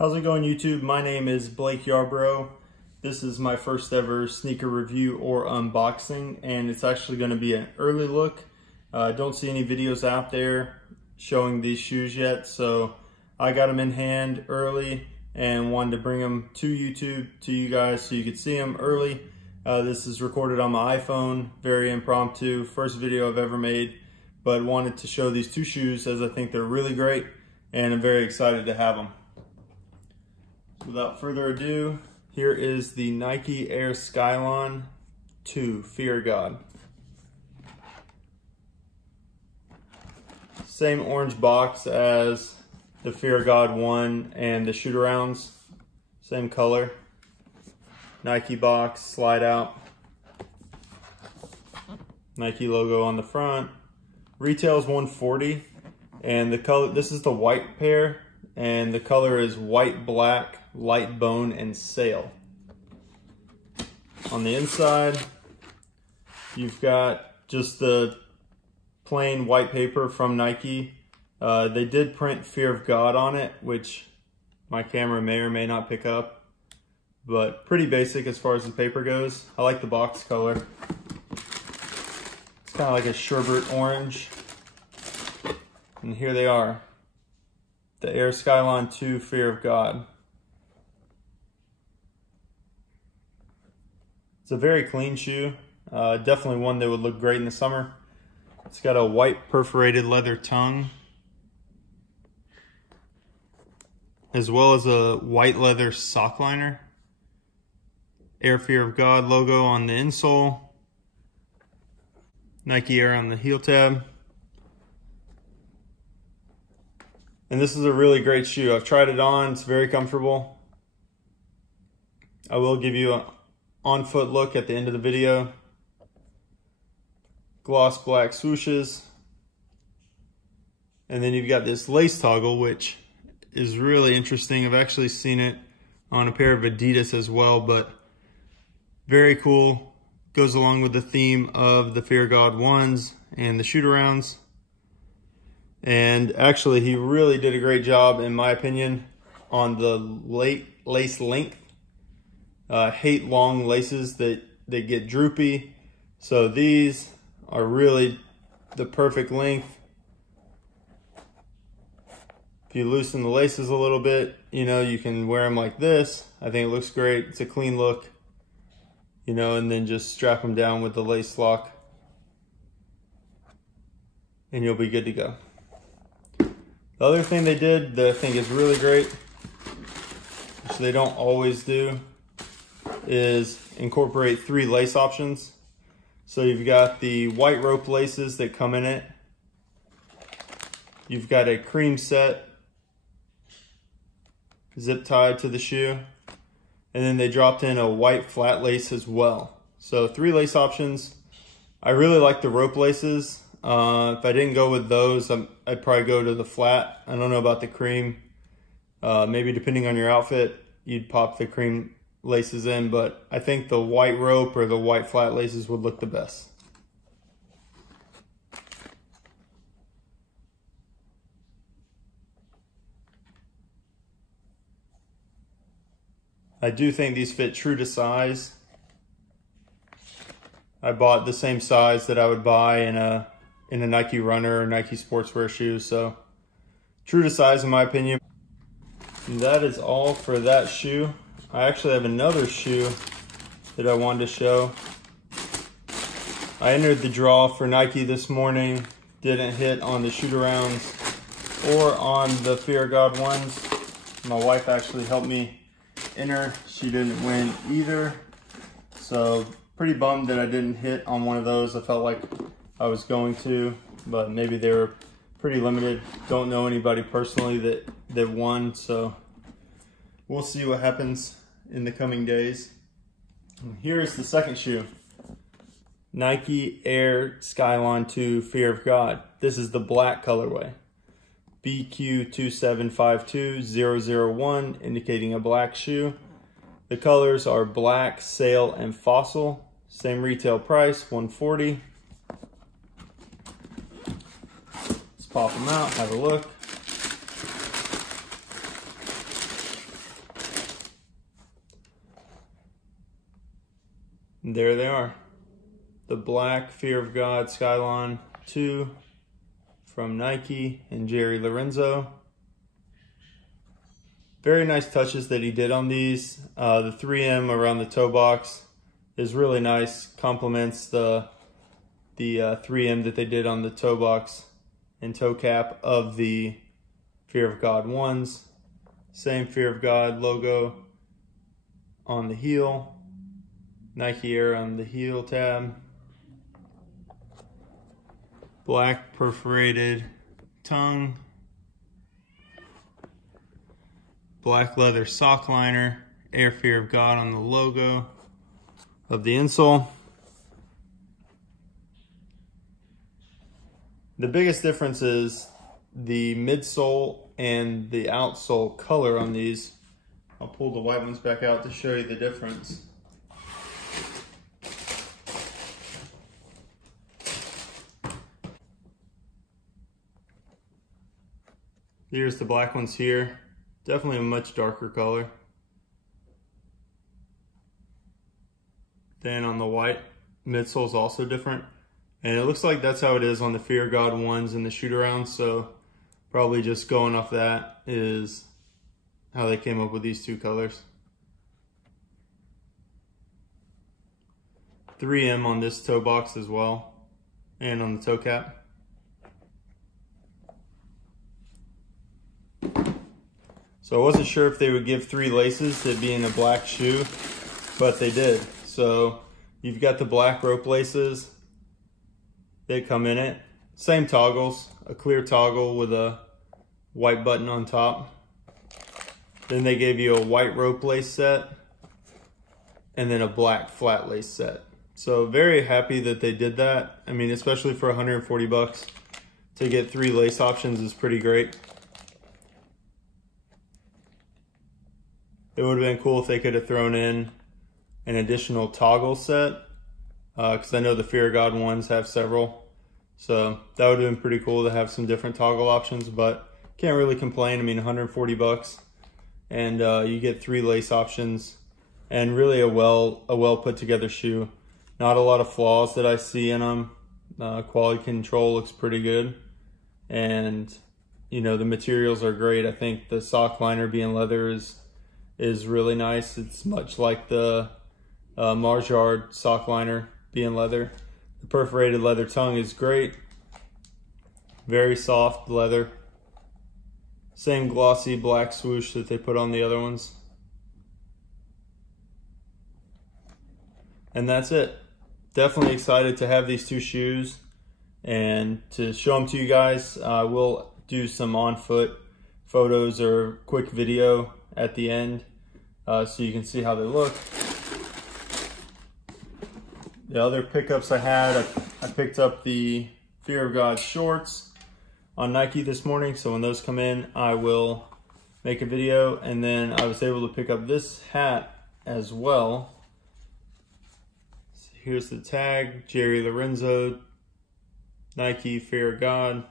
How's it going, YouTube? My name is Blake Yarbrough. This is my first ever sneaker review or unboxing, and it's actually going to be an early look. I don't see any videos out there showing these shoes yet, so I got them in hand early and wanted to bring them to YouTube, to you guys, so you could see them early. This is recorded on my iPhone, very impromptu, first video I've ever made, but wanted to show these two shoes as I think they're really great, and I'm very excited to have them. Without further ado, here is the Nike Air Skylon 2 Fear God. Same orange box as the Fear God 1 and the shoot-arounds. Same color. Nike box, slide out. Nike logo on the front. Retails $140, and the color, this is the white pair, and the color is white, black, light bone, and sail. On the inside, you've got just the plain white paper from Nike. They did print Fear of God on it, which my camera may or may not pick up, but pretty basic as far as the paper goes. I like the box color. It's kind of like a sherbet orange. And here they are, the Air Skylon 2 Fear of God. It's a very clean shoe, definitely one that would look great in the summer. It's got a white perforated leather tongue, as well as a white leather sock liner. Air Fear of God logo on the insole. Nike Air on the heel tab. And this is a really great shoe. I've tried it on, it's very comfortable. I will give you an on-foot look at the end of the video. Gloss black swooshes. And then you've got this lace toggle, which is really interesting. I've actually seen it on a pair of Adidas as well, but very cool. Goes along with the theme of the Fear God 1s and the shoot-arounds. And actually, he really did a great job, in my opinion, on the lace length. Hate long laces that get droopy. So these are really the perfect length. If you loosen the laces a little bit, you know, you can wear them like this. I think it looks great. It's a clean look, you know, and then just strap them down with the lace lock and you'll be good to go. The other thing they did that I think is really great, which they don't always do, is incorporate 3 lace options. So you've got the white rope laces that come in it. You've got a cream set zip tied to the shoe. And then they dropped in a white flat lace as well. So 3 lace options. I really like the rope laces. If I didn't go with those, I'd probably go to the flat. I don't know about the cream. Maybe depending on your outfit, you'd pop the cream laces in, but I think the white rope or the white flat laces would look the best. I do think these fit true to size. I bought the same size that I would buy in a Nike runner or Nike sportswear shoe, so true to size in my opinion. And that is all for that shoe. I actually have another shoe that I wanted to show. I entered the draw for Nike this morning, didn't hit on the shoot-arounds or on the Fear God 1s. My wife actually helped me enter. She didn't win either, so pretty bummed that I didn't hit on one of those. I felt like I was going to, but maybe they were pretty limited. Don't know anybody personally that won, so we'll see what happens in the coming days. And here's the second shoe. Nike Air Skylon 2 Fear of God. This is the black colorway. BQ2752001, indicating a black shoe. The colors are black, sail, and fossil. Same retail price, $140. Let's pop them out, have a look. And there they are. The black Fear of God Skylon 2 from Nike and Jerry Lorenzo. Very nice touches that he did on these. The 3M around the toe box is really nice. Complements the 3M that they did on the toe box and toe cap of the Fear of God ones. Same Fear of God logo on the heel. Nike Air on the heel tab. Black perforated tongue. Black leather sock liner. Air Fear of God on the logo of the insole. The biggest difference is the midsole and the outsole color on these. I'll pull the white ones back out to show you the difference. Here's the black ones here. Definitely a much darker color than on the white. Midsole is also different. And it looks like that's how it is on the Fear of God ones and the shoot around. So probably just going off that is how they came up with these two colors. 3M on this toe box as well, and on the toe cap. So I wasn't sure if they would give 3 laces to be in a black shoe, but they did. So you've got the black rope laces. They come in it. Same toggles, a clear toggle with a white button on top. Then they gave you a white rope lace set and then a black flat lace set. So very happy that they did that. I mean, especially for 140 bucks to get 3 lace options is pretty great. It would have been cool if they could have thrown in an additional toggle set, because I know the Fear of God ones have several. So that would have been pretty cool to have some different toggle options, but can't really complain. I mean, 140 bucks and you get 3 lace options and really a well put together shoe. Not a lot of flaws that I see in them. Quality control looks pretty good, and you know, the materials are great. I think the sock liner being leather is really nice. It's much like the Marjard sock liner being leather. The perforated leather tongue is great. Very soft leather. Same glossy black swoosh that they put on the other ones. And that's it. Definitely excited to have these 2 shoes and to show them to you guys. We'll do some on foot photos or quick video at the end so you can see how they look. The other pickups I had, I picked up the Fear of God shorts on Nike this morning. So when those come in, I will make a video. And then I was able to pick up this hat as well. So here's the tag, Jerry Lorenzo, Nike Fear of God,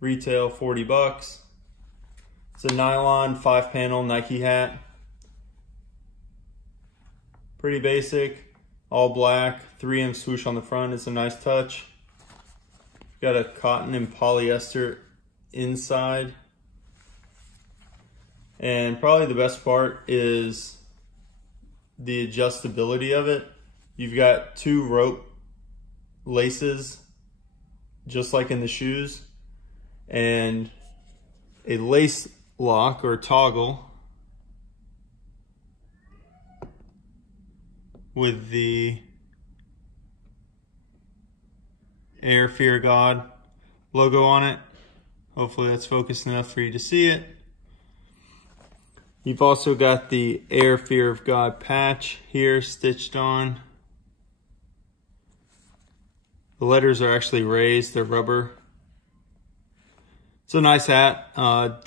retail 40 bucks. It's a nylon 5-panel Nike hat. Pretty basic. All black, 3M swoosh on the front. It's a nice touch. Got a cotton and polyester inside. And probably the best part is the adjustability of it. You've got 2 rope laces, just like in the shoes, and a lace lock or toggle with the Air Fear of God logo on it. Hopefully that's focused enough for you to see it. You've also got the Air Fear of God patch here stitched on. The letters are actually raised, they're rubber. It's a nice hat.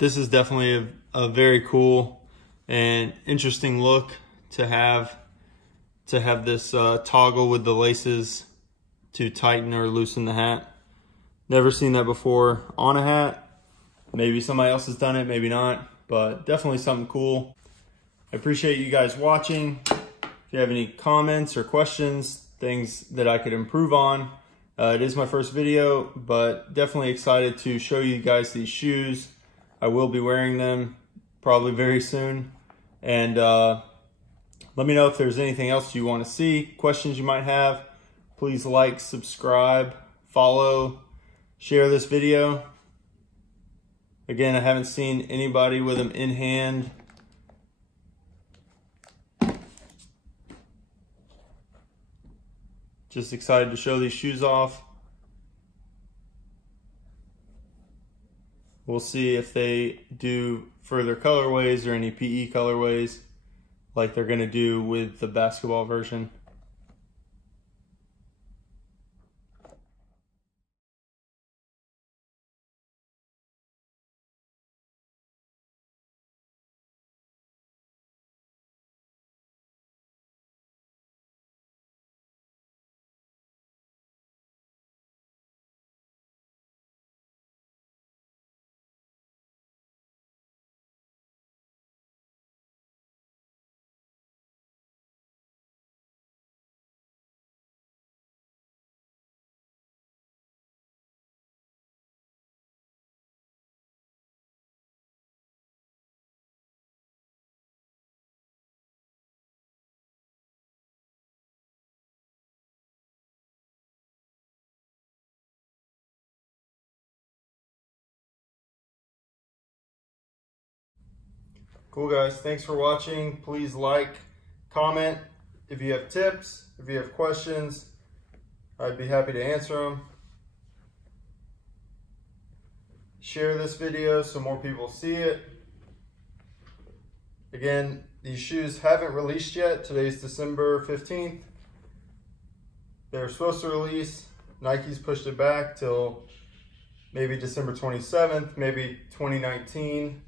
This is definitely a very cool and interesting look to have this toggle with the laces to tighten or loosen the hat. Never seen that before on a hat. Maybe somebody else has done it, maybe not, but definitely something cool. I appreciate you guys watching. If you have any comments or questions, things that I could improve on. It is my first video, but definitely excited to show you guys these shoes. I will be wearing them probably very soon. And let me know if there's anything else you want to see, questions you might have. Please like, subscribe, follow, share this video. Again, I haven't seen anybody with them in hand. Just excited to show these shoes off. We'll see if they do further colorways or any PE colorways like they're going to do with the basketball version. Cool guys, thanks for watching. Please like, comment if you have tips, if you have questions. I'd be happy to answer them. Share this video so more people see it. Again, these shoes haven't released yet. Today's December 15th. They were supposed to release. Nike's pushed it back till maybe December 27th, maybe 2019.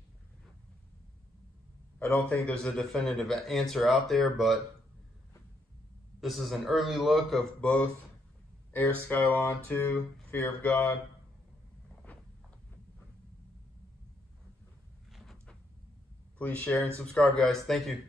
I don't think there's a definitive answer out there, but this is an early look of both Air Skylon 2, Fear of God. Please share and subscribe, guys. Thank you.